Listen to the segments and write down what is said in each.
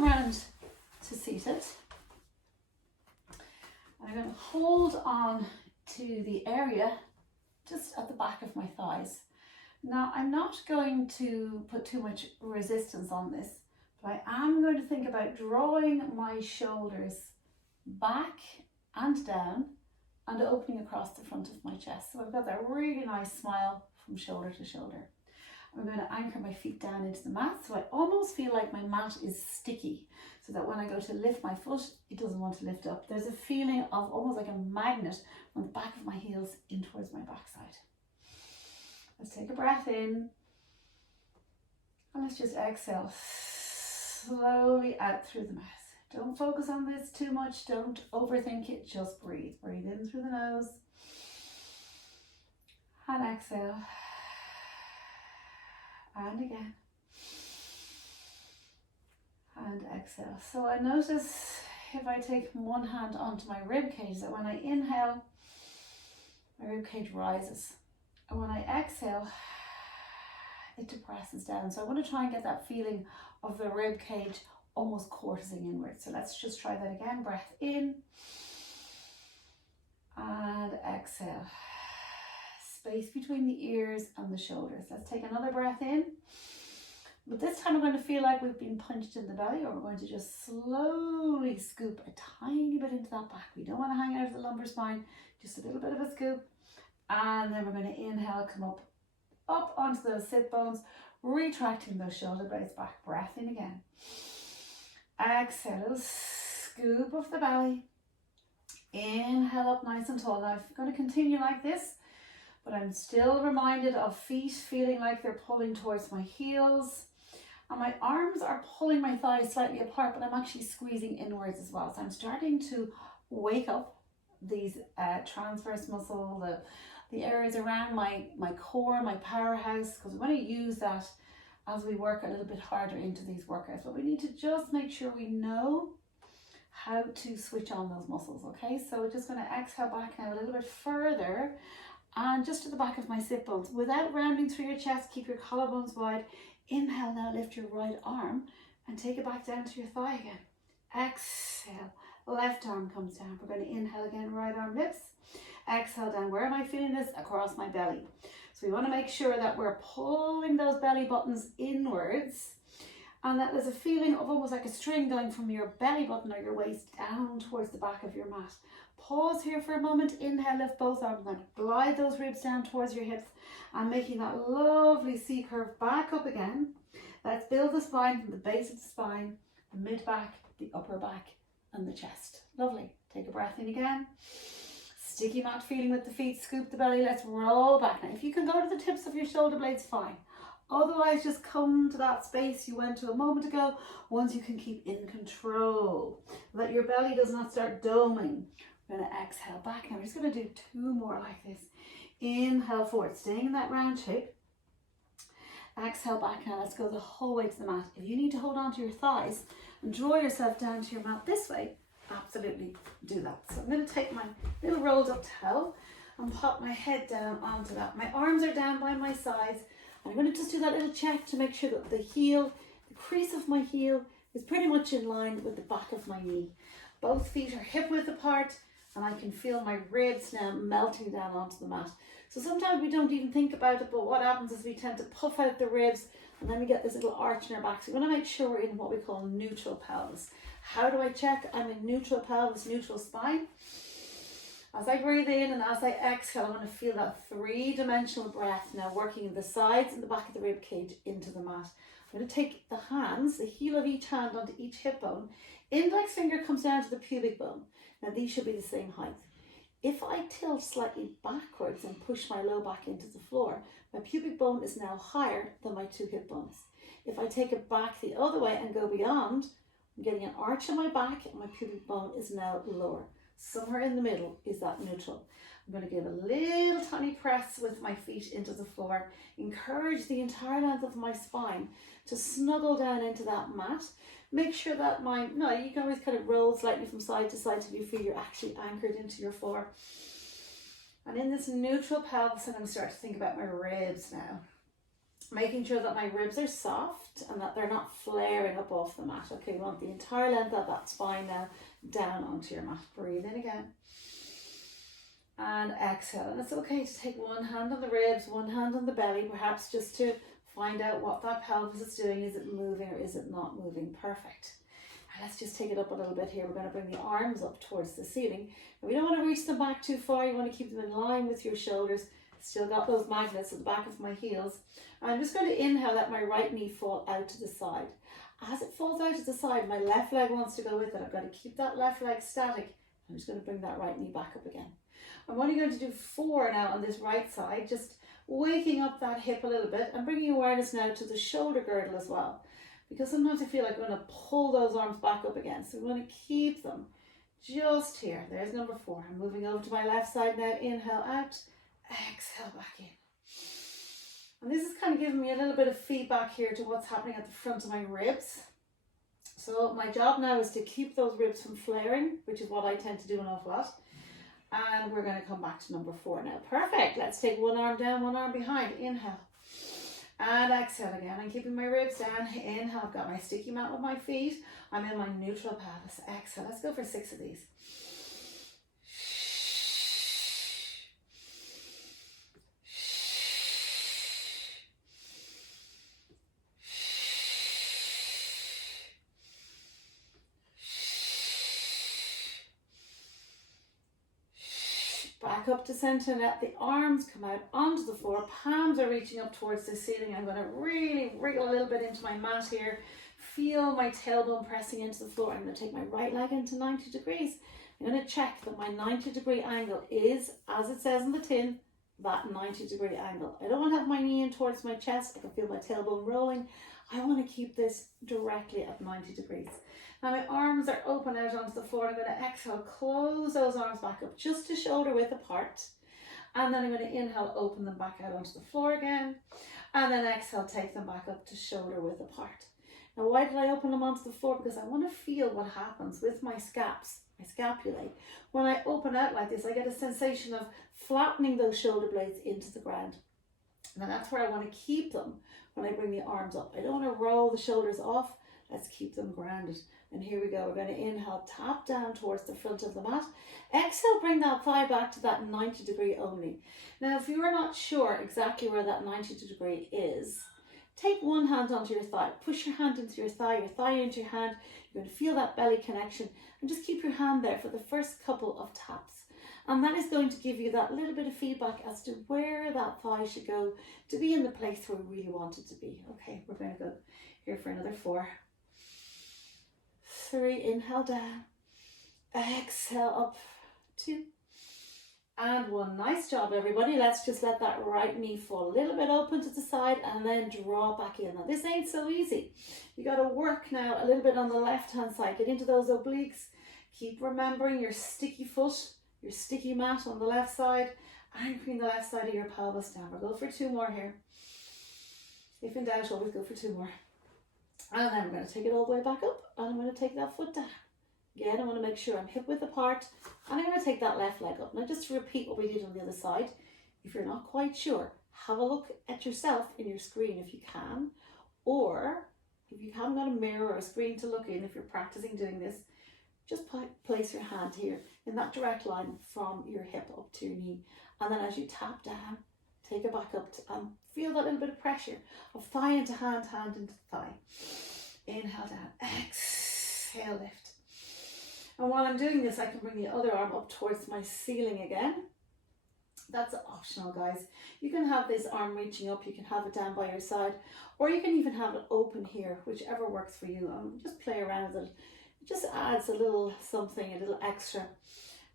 come round to seated. I'm going to hold on to the area just at the back of my thighs. Now, I'm not going to put too much resistance on this, but I am going to think about drawing my shoulders back and down and opening across the front of my chest. So I've got that really nice smile from shoulder to shoulder. I'm going to anchor my feet down into the mat, so I almost feel like my mat is sticky, so that when I go to lift my foot, it doesn't want to lift up. There's a feeling of almost like a magnet on the back of my heels in towards my backside. Let's take a breath in, and let's just exhale slowly out through the mouth. Don't focus on this too much, don't overthink it, just breathe. Breathe in through the nose, and exhale. And again, and exhale. So I notice if I take one hand onto my rib cage that when I inhale, my rib cage rises, and when I exhale, it depresses down. So I want to try and get that feeling of the rib cage almost courtesing inwards. So let's just try that again. Breath in and exhale. Space between the ears and the shoulders. Let's take another breath in. But this time we're going to feel like we've been punched in the belly, or we're going to just slowly scoop a tiny bit into that back. We don't want to hang out of the lumbar spine, just a little bit of a scoop. And then we're going to inhale, come up onto those sit bones, retracting those shoulder blades back. Breath in again. Exhale, scoop of the belly. Inhale up nice and tall. Now I'm going to continue like this, but I'm still reminded of feet feeling like they're pulling towards my heels, and my arms are pulling my thighs slightly apart, but I'm actually squeezing inwards as well. So I'm starting to wake up these transverse muscle, the areas around my core, my powerhouse, because we want to use that as we work a little bit harder into these workouts. But we need to just make sure we know how to switch on those muscles, okay? So we're just going to exhale back now a little bit further, and just to the back of my sit bones. Without rounding through your chest, keep your collarbones wide. Inhale now, lift your right arm and take it back down to your thigh again. Exhale, left arm comes down. We're going to inhale again, right arm lifts. Exhale down. Where am I feeling this? Across my belly. So we want to make sure that we're pulling those belly buttons inwards, and that there's a feeling of almost like a string going from your belly button or your waist down towards the back of your mat. Pause here for a moment. Inhale, lift both arms. Now glide those ribs down towards your hips and making that lovely C curve back up again. Let's build the spine from the base of the spine, the mid back, the upper back, and the chest. Lovely. Take a breath in again. Sticky mat feeling with the feet. Scoop the belly. Let's roll back. Now if you can go to the tips of your shoulder blades, fine. Otherwise, just come to that space you went to a moment ago, once you can keep in control. Let your belly does not start doming. We're going to exhale back. Now we're just going to do two more like this. Inhale forward, staying in that round shape. Exhale back. Now let's go the whole way to the mat. If you need to hold on to your thighs and draw yourself down to your mat this way, absolutely do that. So I'm going to take my little rolled up towel and pop my head down onto that. My arms are down by my sides. I'm going to just do that little check to make sure that the heel, the crease of my heel is pretty much in line with the back of my knee. Both feet are hip width apart, and I can feel my ribs now melting down onto the mat. So sometimes we don't even think about it, but what happens is we tend to puff out the ribs, and then we get this little arch in our back. So we want to make sure we're in what we call neutral pelvis. How do I check I'm in neutral pelvis, neutral spine? As I breathe in and as I exhale, I want to feel that three-dimensional breath now working the sides and the back of the rib cage into the mat. I'm going to take the hands, the heel of each hand onto each hip bone. Index finger comes down to the pubic bone. Now these should be the same height. If I tilt slightly backwards and push my low back into the floor, my pubic bone is now higher than my two hip bones. If I take it back the other way and go beyond, I'm getting an arch in my back and my pubic bone is now lower. Somewhere in the middle is that neutral. I'm going to give a little tiny press with my feet into the floor. Encourage the entire length of my spine to snuggle down into that mat. Make sure that you can always kind of roll slightly from side to side till you feel you're actually anchored into your floor. And in this neutral pelvis, I'm going to start to think about my ribs now. making sure that my ribs are soft and that they're not flaring up off the mat. Okay, you want the entire length of that spine now down onto your mat. Breathe in again. And exhale. And it's okay to take one hand on the ribs, one hand on the belly, perhaps just to find out what that pelvis is doing. Is it moving or is it not moving? Perfect. And let's just take it up a little bit here. We're going to bring the arms up towards the ceiling. And we don't want to reach them back too far. You want to keep them in line with your shoulders. Still got those magnets at the back of my heels. And I'm just going to inhale, let my right knee fall out to the side. As it falls out to the side, my left leg wants to go with it. I've got to keep that left leg static. I'm just going to bring that right knee back up again. I'm only going to do 4 now on this right side, just waking up that hip a little bit and bringing awareness now to the shoulder girdle as well. Because sometimes I feel like I'm going to pull those arms back up again. So I'm going to keep them just here. There's number 4. I'm moving over to my left side now. Inhale out, exhale back in. And this is kind of giving me a little bit of feedback here to what's happening at the front of my ribs. So my job now is to keep those ribs from flaring, which is what I tend to do an awful lot. And we're going to come back to number 4 now. Perfect. Let's take one arm down, one arm behind. Inhale. And exhale again. I'm keeping my ribs down. Inhale. I've got my sticky mat with my feet. I'm in my neutral pelvis. Exhale. Let's go for 6 of these. Back up to center, let the arms come out onto the floor. Palms are reaching up towards the ceiling. I'm going to really wriggle a little bit into my mat here. Feel my tailbone pressing into the floor. I'm going to take my right leg into 90 degrees. I'm going to check that my 90-degree angle is, as it says in the tin, that 90-degree angle. I don't want to have my knee in towards my chest. I can feel my tailbone rolling. I want to keep this directly at 90 degrees. Now my arms are open out onto the floor. I'm going to exhale, close those arms back up just to shoulder width apart. And then I'm going to inhale, open them back out onto the floor again. And then exhale, take them back up to shoulder width apart. Now why did I open them onto the floor? Because I want to feel what happens with my scaps, my scapulae. When I open out like this, I get a sensation of flattening those shoulder blades into the ground. Now that's where I want to keep them when I bring the arms up. I don't want to roll the shoulders off. Let's keep them grounded. And here we go. We're going to inhale, tap down towards the front of the mat. Exhale, bring that thigh back to that 90 degree only. Now, if you are not sure exactly where that 90 degree is, take one hand onto your thigh. Push your hand into your thigh into your hand. You're going to feel that belly connection. And just keep your hand there for the first couple of taps. And that is going to give you that little bit of feedback as to where that thigh should go to be in the place where we really want it to be. Okay, we're going to go here for another 4. 3, inhale down, exhale up, 2, and 1. Nice job, everybody. Let's just let that right knee fall a little bit open to the side and then draw back in. Now, this ain't so easy. You got to work now a little bit on the left-hand side. Get into those obliques. Keep remembering your sticky foot, your sticky mat on the left side, anchoring the left side of your pelvis down. We'll go for 2 more here. If in doubt, always go for 2 more. And then we're going to take it all the way back up, and I'm going to take that foot down. Again, I want to make sure I'm hip width apart, and I'm going to take that left leg up. Now, just to repeat what we did on the other side, if you're not quite sure, have a look at yourself in your screen if you can, or if you haven't got a mirror or a screen to look in, if you're practicing doing this, just place your hand here in that direct line from your hip up to your knee, and then as you tap down, take it back up to, feel that little bit of pressure of thigh into hand, hand into thigh. Inhale down, exhale, lift. And while I'm doing this, I can bring the other arm up towards my ceiling again. That's optional, guys. You can have this arm reaching up, you can have it down by your side, or you can even have it open here, whichever works for you. Just play around with it. It just adds a little something, a little extra.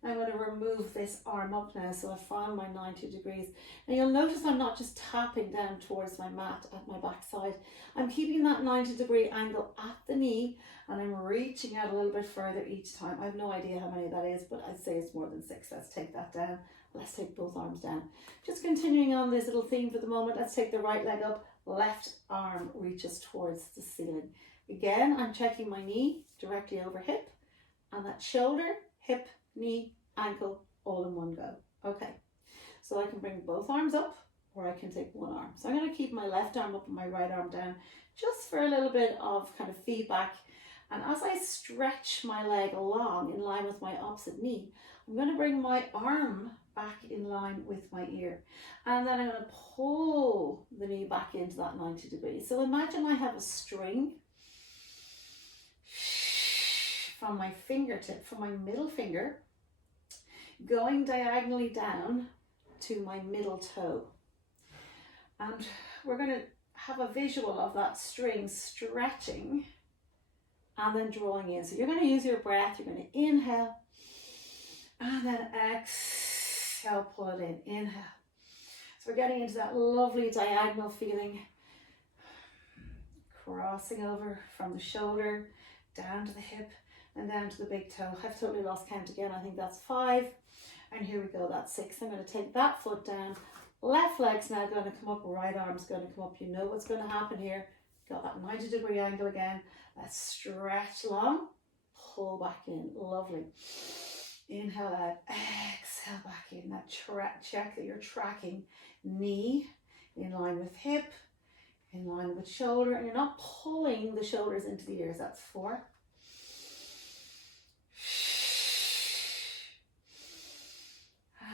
I'm going to remove this arm up now, so I found my 90 degrees. And you'll notice I'm not just tapping down towards my mat at my back side. I'm keeping that 90-degree angle at the knee, and I'm reaching out a little bit further each time. I have no idea how many that is, but I'd say it's more than 6. Let's take that down. Let's take both arms down. Just continuing on this little theme for the moment, let's take the right leg up. Left arm reaches towards the ceiling. Again, I'm checking my knee directly over hip, and that shoulder, hip, knee, ankle, all in one go. Okay, so I can bring both arms up, or I can take one arm. So I'm going to keep my left arm up and my right arm down just for a little bit of kind of feedback. And as I stretch my leg along in line with my opposite knee, I'm going to bring my arm back in line with my ear. And then I'm going to pull the knee back into that 90 degrees. So imagine I have a string from my fingertip, from my middle finger, going diagonally down to my middle toe. And we're going to have a visual of that string stretching and then drawing in. So you're going to use your breath. You're going to inhale and then exhale, pull it in, inhale. So we're getting into that lovely diagonal feeling, crossing over from the shoulder down to the hip and down to the big toe. I've totally lost count again. I think that's 5. And here we go, that's 6. I'm going to take that foot down. Left leg's now going to come up, right arm's going to come up. You know what's going to happen here. Got that 90 degree angle again. Let's stretch long, pull back in, lovely. Inhale out, exhale back in. That check that you're tracking knee in line with hip, in line with shoulder, and you're not pulling the shoulders into the ears. That's 4.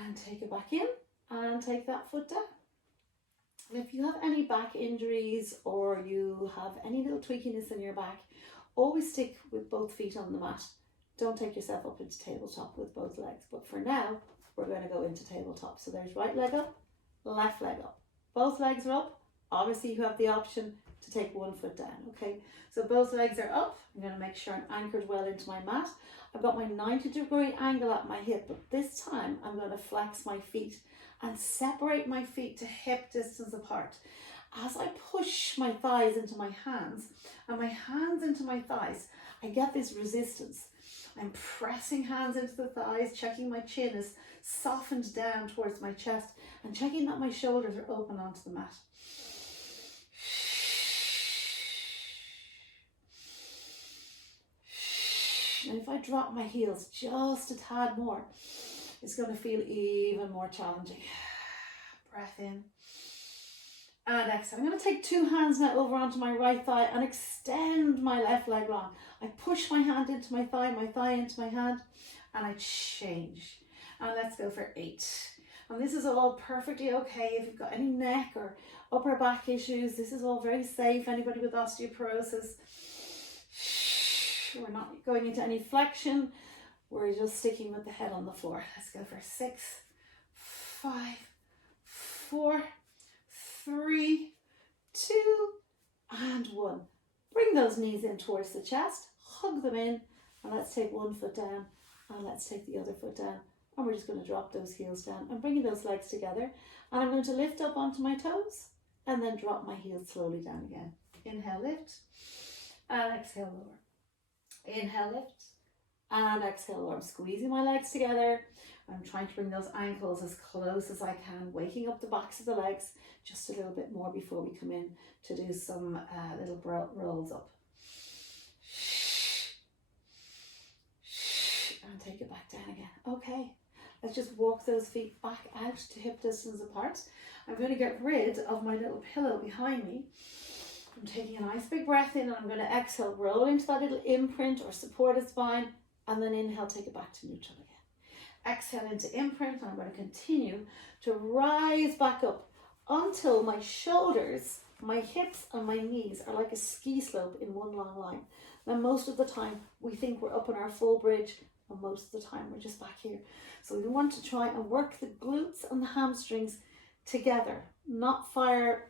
And take it back in and take that foot down. And if you have any back injuries or you have any little tweakiness in your back, always stick with both feet on the mat. Don't take yourself up into tabletop with both legs. But for now, we're going to go into tabletop. So there's right leg up, left leg up. Both legs are up. Obviously, you have the option to take one foot down, okay? So both legs are up. I'm going to make sure I'm anchored well into my mat. I've got my 90 degree angle at my hip, but this time I'm going to flex my feet and separate my feet to hip distance apart. As I push my thighs into my hands and my hands into my thighs, I get this resistance. I'm pressing hands into the thighs, checking my chin is softened down towards my chest and checking that my shoulders are open onto the mat. And if I drop my heels just a tad more, it's going to feel even more challenging. Breath in and exhale. I'm going to take 2 hands now over onto my right thigh and extend my left leg long. I push my hand into my thigh into my hand, and I change. And let's go for 8. And this is all perfectly okay if you've got any neck or upper back issues. This is all very safe. Anybody with osteoporosis. We're not going into any flexion. We're just sticking with the head on the floor. Let's go for 6, 5, 4, 3, 2, and 1. Bring those knees in towards the chest. Hug them in. And let's take one foot down. And let's take the other foot down. And we're just going to drop those heels down. I'm bringing those legs together. And I'm going to lift up onto my toes. And then drop my heels slowly down again. Inhale, lift. And exhale, lower. Inhale, lift, and exhale, lower. I'm squeezing my legs together. I'm trying to bring those ankles as close as I can, waking up the backs of the legs just a little bit more before we come in to do some little rolls up. And take it back down again. Okay, let's just walk those feet back out to hip distance apart. I'm going to get rid of my little pillow behind me. I'm taking a nice big breath in and I'm going to exhale, roll into that little imprint or supported spine, and then inhale, take it back to neutral again. Exhale into imprint, and I'm going to continue to rise back up until my shoulders, my hips and my knees are like a ski slope in one long line. Now most of the time we think we're up in our full bridge, and most of the time we're just back here. So we want to try and work the glutes and the hamstrings together, not fire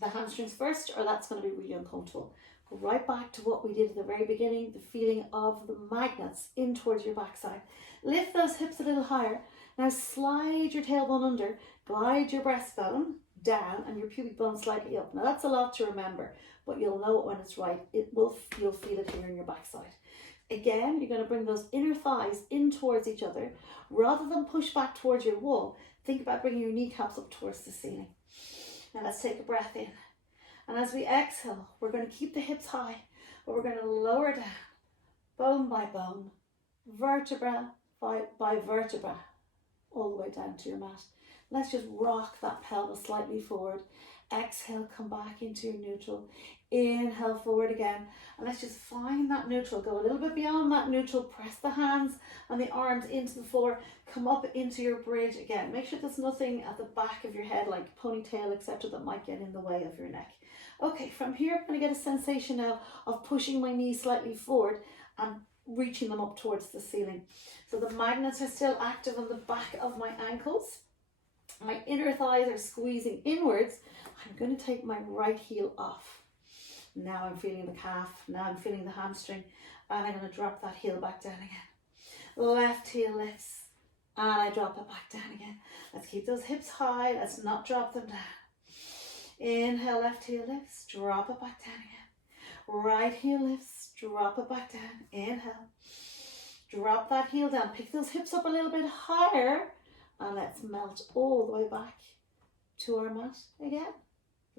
the hamstrings first, or that's going to be really uncomfortable. Go right back to what we did at the very beginning, the feeling of the magnets in towards your backside. Lift those hips a little higher. Now slide your tailbone under, glide your breastbone down and your pubic bone slightly up. Now that's a lot to remember, but you'll know it when it's right. You'll feel it here in your backside. Again, you're going to bring those inner thighs in towards each other. Rather than push back towards your wall, think about bringing your kneecaps up towards the ceiling. Now let's take a breath in. And as we exhale, we're going to keep the hips high, but we're going to lower down, bone by bone, vertebra by vertebra, all the way down to your mat. Let's just rock that pelvis slightly forward. Exhale, come back into your neutral. Inhale, forward again. And let's just find that neutral. Go a little bit beyond that neutral. Press the hands and the arms into the floor. Come up into your bridge again. Make sure there's nothing at the back of your head like ponytail, etc. that might get in the way of your neck. Okay, from here I'm going to get a sensation now of pushing my knees slightly forward and reaching them up towards the ceiling. So the magnets are still active on the back of my ankles. My inner thighs are squeezing inwards. I'm going to take my right heel off. Now I'm feeling the calf. Now I'm feeling the hamstring. And I'm going to drop that heel back down again. Left heel lifts. And I drop it back down again. Let's keep those hips high. Let's not drop them down. Inhale, left heel lifts. Drop it back down again. Right heel lifts. Drop it back down. Inhale. Drop that heel down. Pick those hips up a little bit higher. And let's melt all the way back to our mat again.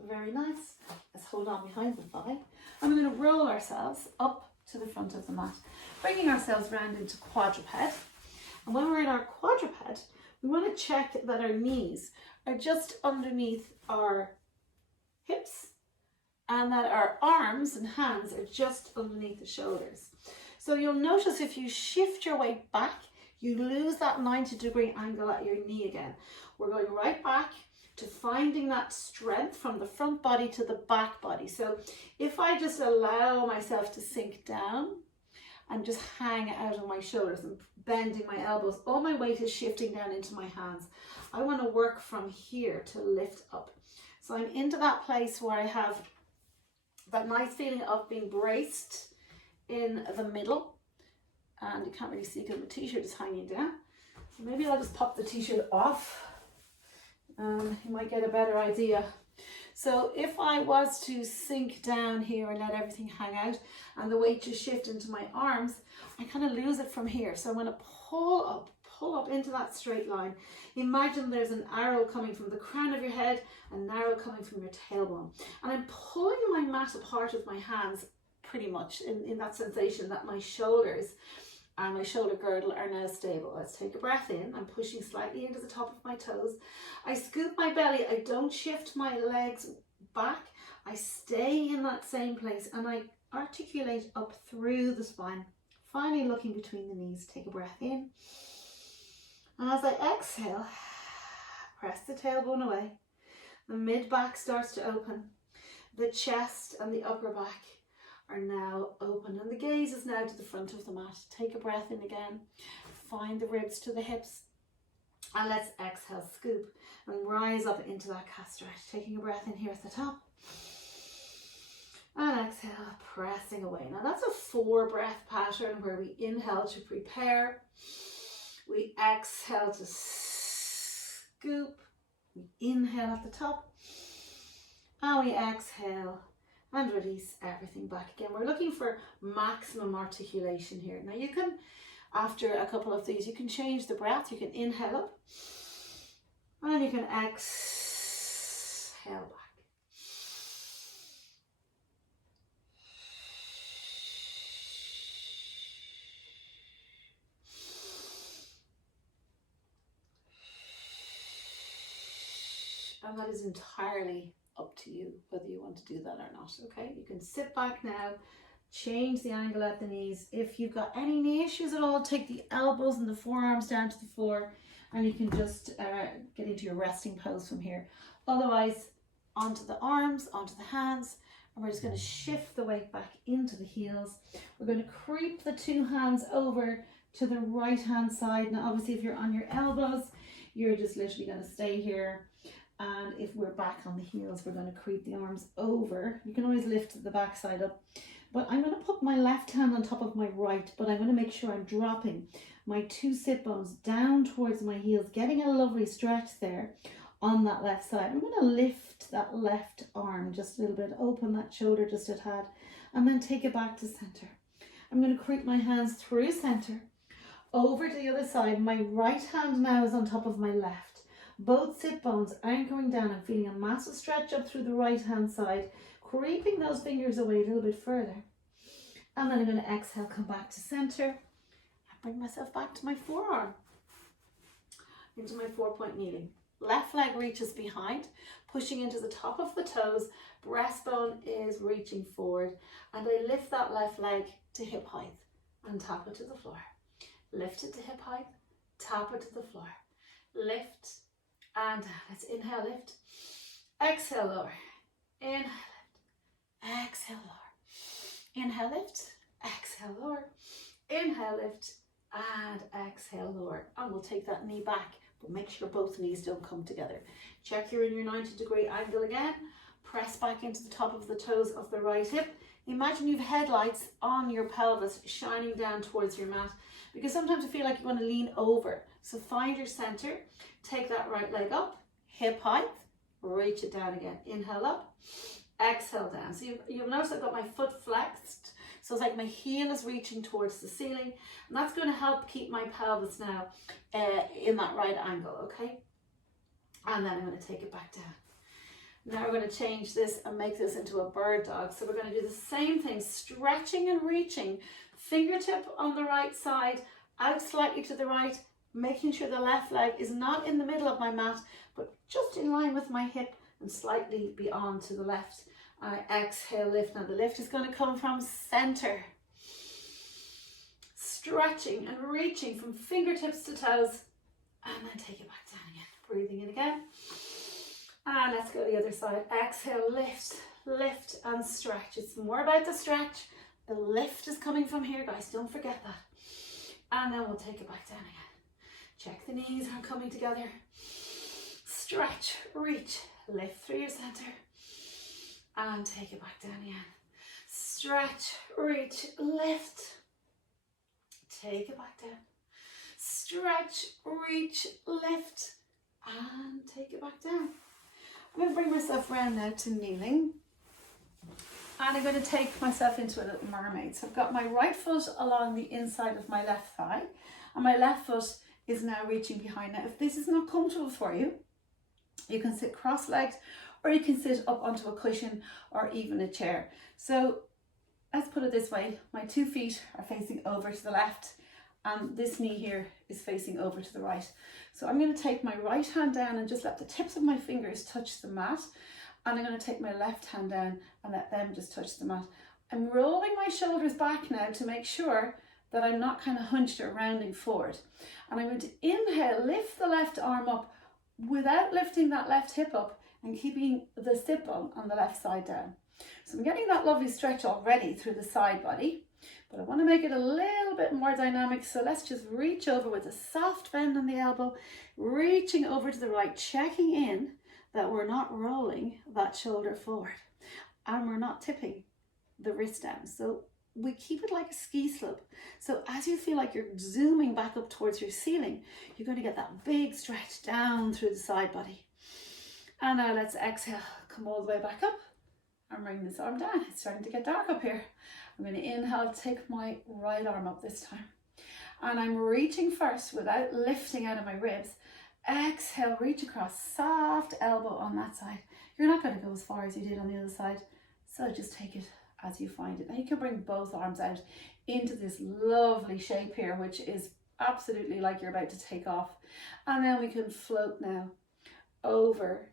Very nice. Let's hold on behind the thigh. And we're going to roll ourselves up to the front of the mat, bringing ourselves round into quadruped. And when we're in our quadruped, we want to check that our knees are just underneath our hips and that our arms and hands are just underneath the shoulders. So you'll notice if you shift your weight back, you lose that 90-degree angle at your knee again. We're going right back to finding that strength from the front body to the back body. So if I just allow myself to sink down and just hang out on my shoulders and bending my elbows, all my weight is shifting down into my hands. I want to work from here to lift up. So I'm into that place where I have that nice feeling of being braced in the middle. And you can't really see because my t-shirt is hanging down. So maybe I'll just pop the t-shirt off and you might get a better idea. So if I was to sink down here and let everything hang out and the weight just shift into my arms, I kind of lose it from here. So I'm going to pull up into that straight line. Imagine there's an arrow coming from the crown of your head, an arrow coming from your tailbone. And I'm pulling my mat apart with my hands pretty much in that sensation that my shoulders and my shoulder girdle are now stable. Let's take a breath in. I'm pushing slightly into the top of my toes. I scoop my belly. I don't shift my legs back. I stay in that same place and I articulate up through the spine. Finally looking between the knees. Take a breath in. And as I exhale, press the tailbone away. The mid-back starts to open. The chest and the upper back are now open and the gaze is now to the front of the mat. Take a breath in again, find the ribs to the hips, and let's exhale, scoop and rise up into that calf stretch. Taking a breath in here at the top and exhale, pressing away. Now that's a 4-breath pattern where we inhale to prepare, we exhale to scoop, we inhale at the top and we exhale and release everything back again. We're looking for maximum articulation here. Now you can, after a couple of these, you can change the breath. You can inhale up and you can exhale back. And that is entirely up to you whether you want to do that or not. Okay, you can sit back now, change the angle at the knees. If you've got any knee issues at all, take the elbows and the forearms down to the floor and you can just get into your resting pose from here. Otherwise, onto the arms, onto the hands, and we're just going to shift the weight back into the heels. We're going to creep the 2 hands over to the right hand side. Now obviously if you're on your elbows, you're just literally going to stay here. And if we're back on the heels, we're going to creep the arms over. You can always lift the back side up. But I'm going to put my left hand on top of my right, but I'm going to make sure I'm dropping my 2 sit bones down towards my heels, getting a lovely stretch there on that left side. I'm going to lift that left arm just a little bit, open that shoulder just a tad, and then take it back to center. I'm going to creep my hands through center, over to the other side. My right hand now is on top of my left. Both sit bones anchoring down and feeling a massive stretch up through the right hand side, creeping those fingers away a little bit further. And then I'm going to exhale, come back to center, and bring myself back to my forearm, into my 4-point kneeling. left leg reaches behind, pushing into the top of the toes, breastbone is reaching forward, and I lift that left leg to hip height and tap it to the floor. Lift it to hip height, tap it to the floor. Lift and down. Let's inhale, lift. Exhale, lower. Inhale, lift. Exhale, lower. Inhale, lift. Exhale, lower. Inhale, lift. And exhale, lower. And we'll take that knee back, but make sure both knees don't come together. Check you're in your 90-degree angle again. Press back into the top of the toes of the right hip. Imagine you've headlights on your pelvis shining down towards your mat, because sometimes you feel like you want to lean over. So find your center, take that right leg up, hip height, reach it down again. Inhale up, exhale down. So you'll notice I've got my foot flexed. So it's like my heel is reaching towards the ceiling, and that's going to help keep my pelvis now in that right angle, okay? And then I'm going to take it back down. Now we're going to change this and make this into a bird dog. So we're going to do the same thing, stretching and reaching, fingertip on the right side, out slightly to the right, making sure the left leg is not in the middle of my mat, but just in line with my hip and slightly beyond to the left. I exhale, lift. Now the lift is going to come from center. Stretching and reaching from fingertips to toes, and then take it back down again. Breathing in again. And let's go to the other side. Exhale, lift, lift and stretch. It's more about the stretch. The lift is coming from here, guys. Don't forget that. And then we'll take it back down again. Check the knees are coming together. Stretch, reach, lift through your center. And take it back down again. Stretch, reach, lift. Take it back down. Stretch, reach, lift. And take it back down. I'm going to bring myself around now to kneeling. And I'm going to take myself into a little mermaid. So I've got my right foot along the inside of my left thigh. And my left foot is now reaching behind. Now, if this is not comfortable for you, you can sit cross-legged, or you can sit up onto a cushion or even a chair. So let's put it this way. My 2 feet are facing over to the left, and this knee here is facing over to the right. So I'm going to take my right hand down and just let the tips of my fingers touch the mat. And I'm going to take my left hand down and let them just touch the mat. I'm rolling my shoulders back now to make sure that I'm not kind of hunched or rounding forward. And I'm going to inhale, lift the left arm up without lifting that left hip up and keeping the sit bone on the left side down. So I'm getting that lovely stretch already through the side body, but I want to make it a little bit more dynamic. So let's just reach over with a soft bend on the elbow, reaching over to the right, checking in that we're not rolling that shoulder forward and we're not tipping the wrist down. So we keep it like a ski slope. So as you feel like you're zooming back up towards your ceiling, you're going to get that big stretch down through the side body. And now let's exhale, come all the way back up and bring this arm down. It's starting to get dark up here. I'm going to inhale, take my right arm up this time. And I'm reaching first without lifting out of my ribs. Exhale, reach across, soft elbow on that side. You're not going to go as far as you did on the other side, so just take it as you find it. Now you can bring both arms out into this lovely shape here, which is absolutely like you're about to take off. And then we can float now over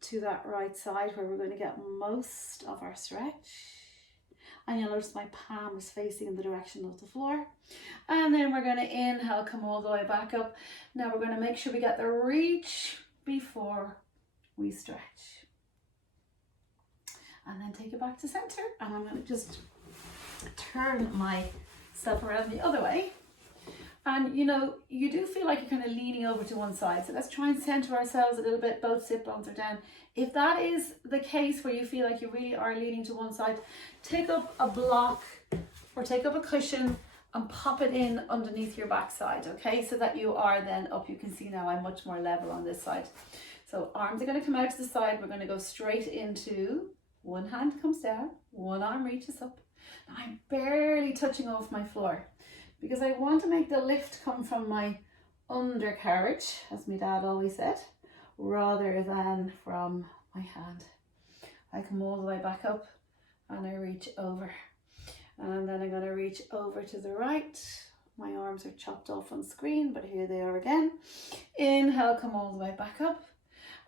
to that right side where we're going to get most of our stretch. And you'll notice my palm is facing in the direction of the floor. And then we're going to inhale, come all the way back up. Now we're going to make sure we get the reach before we stretch. And then take it back to center. And I'm going to just turn myself around the other way. And you know, you do feel like you're kind of leaning over to one side. So let's try and center ourselves a little bit. Both sit bones are down. If that is the case where you feel like you really are leaning to one side, take up a block or take up a cushion and pop it in underneath your backside, okay? So that you are then up. You can see now I'm much more level on this side. So arms are going to come out to the side. We're going to go straight into one hand comes down, one arm reaches up. Now I'm barely touching off my floor because I want to make the lift come from my undercarriage, as my dad always said, rather than from my hand. I come all the way back up and I reach over. And then I'm going to reach over to the right. My arms are chopped off on screen, but here they are again. Inhale, come all the way back up.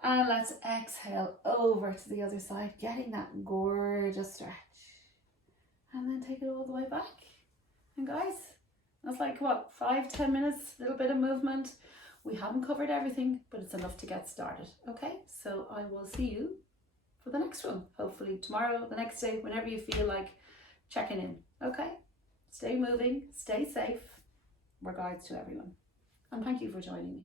And let's exhale over to the other side, getting that gorgeous stretch. And then take it all the way back. And guys, that's like what, 5-10 minutes, a little bit of movement. We haven't covered everything, but it's enough to get started. Okay, so I will see you for the next one. Hopefully tomorrow, the next day, whenever you feel like checking in. Okay, stay moving, stay safe. Regards to everyone. And thank you for joining me.